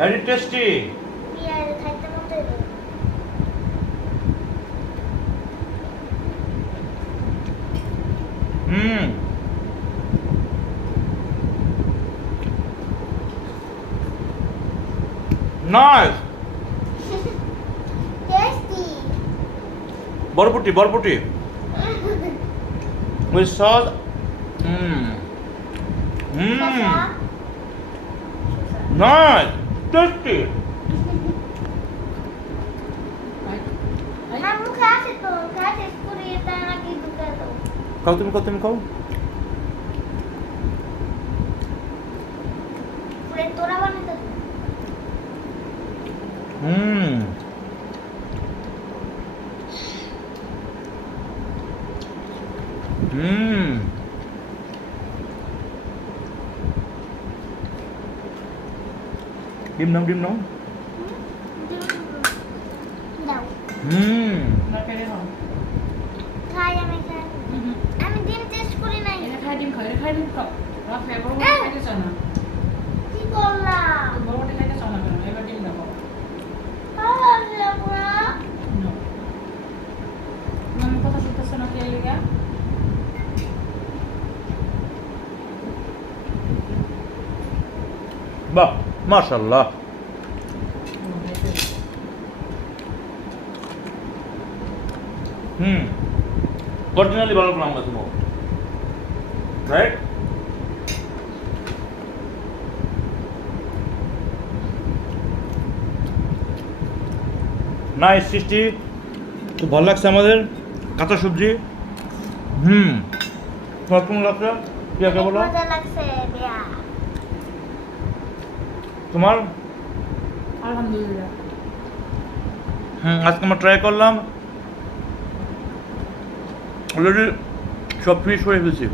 Very tasty. বিয়ার খাইতে মতো হলো। হুম নাইস। টেস্টি। বরবটি বরবটি উইথ সস। Nice tasty. না মুখে আছে তো, খাওয়া শেষ করে তার আগে ঢুকে দাও। খাও তুমি খাও তুমি খাও। পুরে তোরা বানাতে হবে। হুম হুম ডিম নাও ডিম নাও। দাও। হুম না পেরে খাও। খাই আমি খাই। আমি ডিম টেস্ট করি নাই। এটা খাই ডিম খাও, এটা খাই ডিম খাও। তোমার ফেভারিট খাইতে চাও না। কি করলাম? বড়বড়ি খাইতে চাও না কেন? এবার ডিম দাও। ভালো লাগলো পুরা। আমি কথা শুনতেছ না কে লেগা? বাহ মাশাআল্লাহ। হুম অরিজিনালি ভালো লাগলো আমার তোমার, রাইট? নাইস সৃষ্টি, খুব ভালো লাগছে আমাদের কাঁচা সবজি। তোমার কেমন লাগছে? প্রিয়াকে বলো মজা লাগছে বিয়া। তোমার। আলহামদুলিল্লাহ। আজকে আমরা ট্রাই করলাম, অলরেডি সব ফিনিশ করে ফেলছি।